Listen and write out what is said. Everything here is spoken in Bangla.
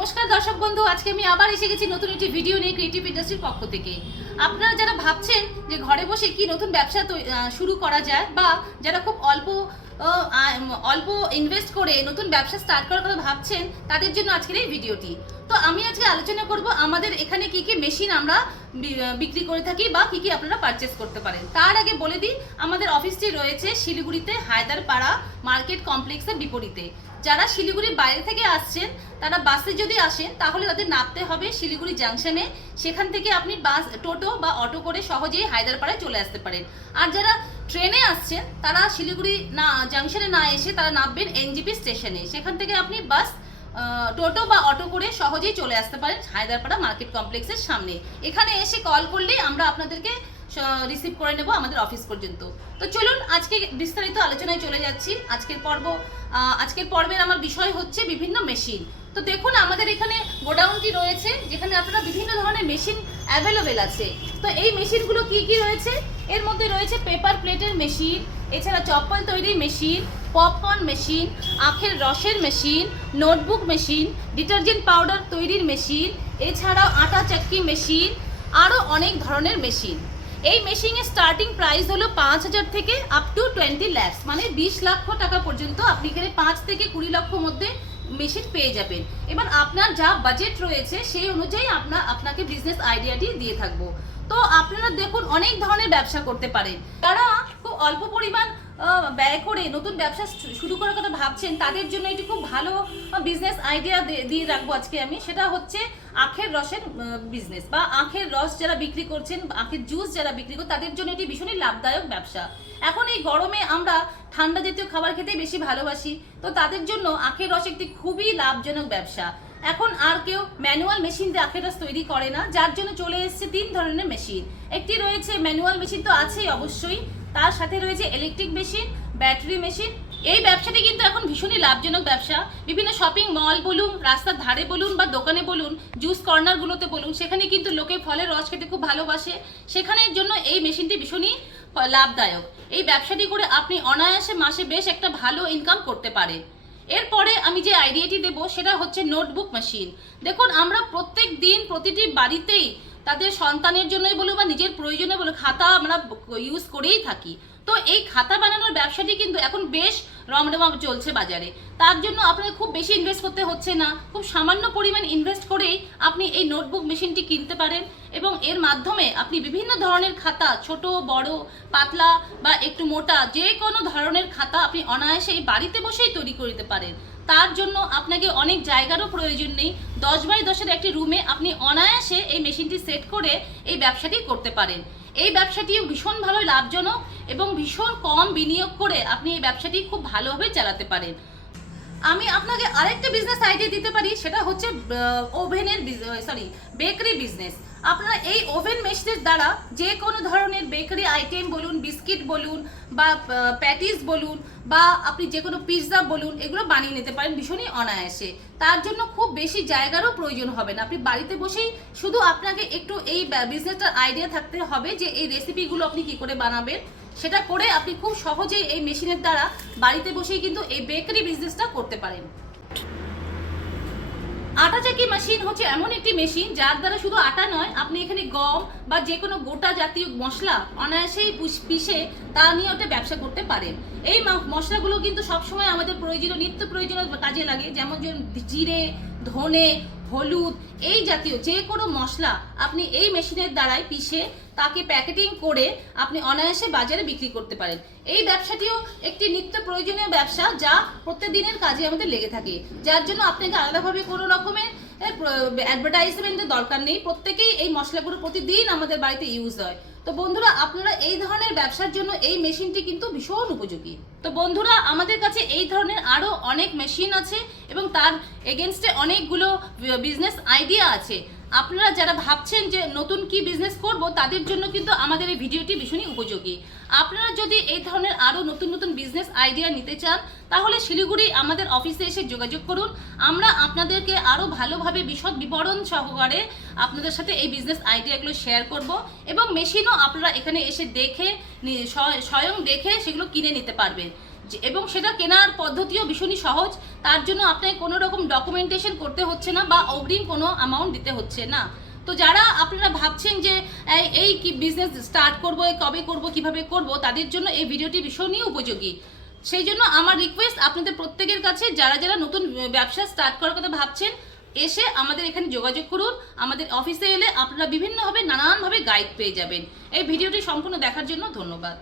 নমস্কার দর্শক বন্ধু, আজকে আমি আবার এসে গেছি নতুন একটি ভিডিও নিয়ে ক্রিয়েটিভ ইন্ডাস্ট্রির পক্ষ থেকে। আপনারা যারা ভাবছেন যে ঘরে বসে কি নতুন ব্যবসা শুরু করা যায়, বা যারা খুব অল্প ইনভেস্ট করে নতুন ব্যবসা স্টার্ট করার কথা ভাবছেন, তাদের জন্য আজকের এই ভিডিওটি। তো আমি আজকে আলোচনা করব আমাদের এখানে কি কি মেশিন আমরা বিক্রি করে থাকি বা কি কি আপনারা পারচেস করতে পারেন। তার আগে বলে দিই, আমাদের অফিসটি রয়েছে শিলিগুড়িতে হায়দারপাড়া মার্কেট কমপ্লেক্সের বিপরীতে। যারা শিলিগুড়ির বাইরে থেকে আসছেন তারা বাসে যদি আসেন তাহলে তাদের নামতে হবে শিলিগুড়ি জাংশনে। সেখান থেকে আপনি বাস, টোটো বা অটো করে সহজেই হায়দারপাড়ায় চলে আসতে পারেন। আর যারা ট্রেনে আসছেন তারা শিলিগুড়ি জাংশনে না এসে তারা নামবেন এনজিপি স্টেশনে। সেখান থেকে আপনি বাস, টোটো বা অটো করে সহজেই চলে আসতে পারেন হায়দারপাড়া মার্কেট কমপ্লেক্সের সামনে। এখানে এসে কল করলেই আমরা আপনাদেরকে রিসিভ করে নেব আমাদের অফিস পর্যন্ত। তো চলুন আজকে বিস্তারিত আলোচনায় চলে যাচ্ছি। আজকের পর্বের আমার বিষয় হচ্ছে বিভিন্ন মেশিন। তো দেখুন, আমাদের এখানে গোডাউনটি রয়েছে যেখানে আপনারা বিভিন্ন ধরনের মেশিন অ্যাভেলেবেল আছে। তো এই মেশিনগুলো কি কি রয়েছে? এর মধ্যে রয়েছে পেপার প্লেটের মেশিন, এছাড়া চপ্পল তৈরির মেশিন, পপকর্ন মেশিন, আখের রসের machine, notebook machine, detergent powder তৈরির মেশিন, এছাড়াও আটা চাক্কি মেশিন, আরও অনেক ধরনের মেশিন। এই মেশিনের স্টার্টিং প্রাইস হলো 5,000 থেকে আপ টু 20 লাখ, মানে 20 লক্ষ টাকা পর্যন্ত আপনি এখানে 5 থেকে 20 লক্ষ মধ্যে মেশিন পেয়ে যাবেন। এবার আপনার যা বাজেট রয়েছে সেই অনুযায়ী আপনাকে বিজনেস আইডিয়াটি দিয়ে থাকবো। তো আপনারা দেখুন, অনেক ধরনের ব্যবসা করতে পারেন। যারা খুব অল্প পরিমাণ ব্যয় করে নতুন ব্যবসা শুরু করার কথা ভাবছেন তাদের জন্য এটি খুব ভালো বিজনেস আইডিয়া দিয়ে রাখবো আজকে আমি। সেটা হচ্ছে আখের রসের বিজনেস, বা আখের রস যারা বিক্রি করছেন, আখের জুস যারা বিক্রি করছেন তাদের জন্য এটি ভীষণই লাভদায়ক ব্যবসা। এখন এই গরমে আমরা ঠান্ডা জাতীয় খাবার খেতেই বেশি ভালোবাসি, তো তাদের জন্য আখের রস একটি খুবই লাভজনক ব্যবসা। এখন আর কেউ ম্যানুয়াল মেশিন দিয়ে আখের রস তৈরি করে না, যার জন্য চলে এসেছে 3 ধরনের মেশিন। একটি রয়েছে ম্যানুয়াল মেশিন, তো আছেই অবশ্যই, তার সাথে রয়েছে ইলেকট্রিক মেশিন, ব্যাটারি মেশিন। এই ব্যবসাটি কিন্তু এখন ভীষণই লাভজনক ব্যবসা। বিভিন্ন শপিং মল বলুন, রাস্তার ধারে বলুন, বা দোকানে বলুন, জুস কর্নারগুলোতে বলুন, সেখানে কিন্তু লোকে ফলের রস খেতে খুব ভালোবাসে। সেখানের জন্য এই মেশিনটি ভীষণই লাভদায়ক। এই ব্যবসাটি করে আপনি অনায়াসে মাসে বেশ একটা ভালো ইনকাম করতে পারেন। এরপরে আমি যে আইডিয়াটি দেব সেটা হচ্ছে নোটবুক মেশিন। দেখুন, আমরা প্রত্যেক দিন প্রতিটি বাড়িতেই তাদের সন্তানের জন্যই বলুন বা নিজের প্রয়োজনে বলুন খাতা আমরা ইউজ করেই থাকি। তো এই খাতা বানানোর ব্যবসাটি কিন্তু এখন বেশ রমরমা চলছে বাজারে। তার জন্য আপনাকে খুব বেশি ইনভেস্ট করতে হচ্ছে না, খুব সামান্য পরিমাণ ইনভেস্ট করেই আপনি এই নোটবুক মেশিনটি কিনতে পারেন, এবং এর মাধ্যমে আপনি বিভিন্ন ধরনের খাতা, ছোট বড়, পাতলা বা একটু মোটা, যে কোনো ধরনের খাতা আপনি অনায়াসে এই বাড়িতে বসেই তৈরি করে দিতে পারেন। তার জন্য আপনাকে অনেক জায়গারও প্রয়োজন নেই। 10x10 একটি রুমে আপনি অনায়াসে এই মেশিনটি সেট করে এই ব্যবসাটি করতে পারেন। এই ব্যবসাটিও ভীষণভাবে লাভজনক এবং ভীষণ কম বিনিয়োগ করে আপনি এই ব্যবসাটি খুব ভালোভাবে চালাতে পারেন। আমি আপনাকে আরেকটা বিজনেস আইডিয়া দিতে পারি, সেটা হচ্ছে বেকারি বিজনেস। আপনারা এই ওভেন মেশিনের দ্বারা যে কোনো ধরনের বেকারি আইটেম বলুন, বিস্কিট বলুন, বা প্যাটিস বলুন, বা আপনি যে কোনো পিৎজা বলুন, এগুলো বানিয়ে নিতে পারেন ভীষণই অনায়াসে। তার জন্য খুব বেশি জায়গারও প্রয়োজন হবে না। আপনি বাড়িতে বসেই শুধু আপনাকে একটু এই বিজনেসটার আইডিয়া থাকতে হবে যে এই রেসিপিগুলো আপনি কি করে বানাবেন, সেটা করে আপনি খুব সহজেই এই মেশিনের দ্বারা বাড়িতে বসেই কিন্তু এই বেকারি বিজনেসটা করতে পারেন। আটা চাকি মেশিন হচ্ছে এমন একটি মেশিন যার দ্বারা শুধু আটা নয়, আপনি এখানে গম বা যে কোনো গোটা জাতীয় মশলা অনায়াসেই পিষে তা নিয়ে ওটা ব্যবসা করতে পারেন। এই মশলাগুলো কিন্তু সবসময় আমাদের নিত্য প্রয়োজনীয় কাজে লাগে, যেমন জিরে, ধনে, হলুদ, এই জাতীয় যে কোনো মশলা আপনি এই মেশিনের দ্বারাই পিষে তাকে প্যাকেটিং করে আপনি অনায়াসে বাজারে বিক্রি করতে পারেন। এই ব্যবসাটিও একটি নিত্য প্রয়োজনীয় ব্যবসা যা প্রত্যেক দিনের কাজে আমাদের লেগে থাকে, যার জন্য আপনাকে আলাদাভাবে কোনো রকমের অ্যাডভার্টাইজমেন্টের দরকার নেই। প্রত্যেকেই এই মশলাগুলো প্রতিদিন আমাদের বাড়িতে ইউজ হয়। তো বন্ধুরা, আপনারা এই ধরনের ব্যবসার জন্য এই মেশিনটি কিন্তু ভীষণ উপযোগী। তো বন্ধুরা, আমাদের কাছে এই ধরনের আরও অনেক মেশিন আছে এবং তার এগেনস্টে অনেকগুলো বিজনেস আইডিয়া আছে। আপনারা যারা ভাবছেন যে নতুন কি বিজনেস করব তাদের জন্য কিন্তু আমাদের এই ভিডিওটি ভীষণই উপযোগী। আপনারা যদি এই ধরনের আরও নতুন নতুন বিজনেস আইডিয়া নিতে চান তাহলে শিলিগুড়ি আমাদের অফিসে এসে যোগাযোগ করুন। আমরা আপনাদেরকে আরও ভালোভাবে বিশদ বিবরণ সহকারে আপনাদের সাথে এই বিজনেস আইডিয়াগুলো শেয়ার করব, এবং মেশিনও আপনারা এখানে এসে দেখে স্বয়ং দেখে সেগুলো কিনে নিতে পারবেন। এবং সেটা কেনার পদ্ধতিও ভীষণই সহজ। তার জন্য আপনাকে কোনো রকম ডকুমেন্টেশন করতে হচ্ছে না বা অগ্রিম কোনো অ্যামাউন্ট দিতে হচ্ছে না। তো যারা আপনারা ভাবছেন যে এই কি বিজনেস স্টার্ট করবো, কবে করব, কিভাবে করব, তাদের জন্য এই ভিডিওটি ভীষণই উপযোগী। সেই জন্য আমার রিকোয়েস্ট আপনাদের প্রত্যেকের কাছে, যারা যারা নতুন ব্যবসা স্টার্ট করার কথা ভাবছেন, এসে আমাদের এখানে যোগাযোগ করুন। আমাদের অফিসে এলে আপনারা বিভিন্নভাবে নানানভাবে গাইড পেয়ে যাবেন। এই ভিডিওটি সম্পূর্ণ দেখার জন্য ধন্যবাদ।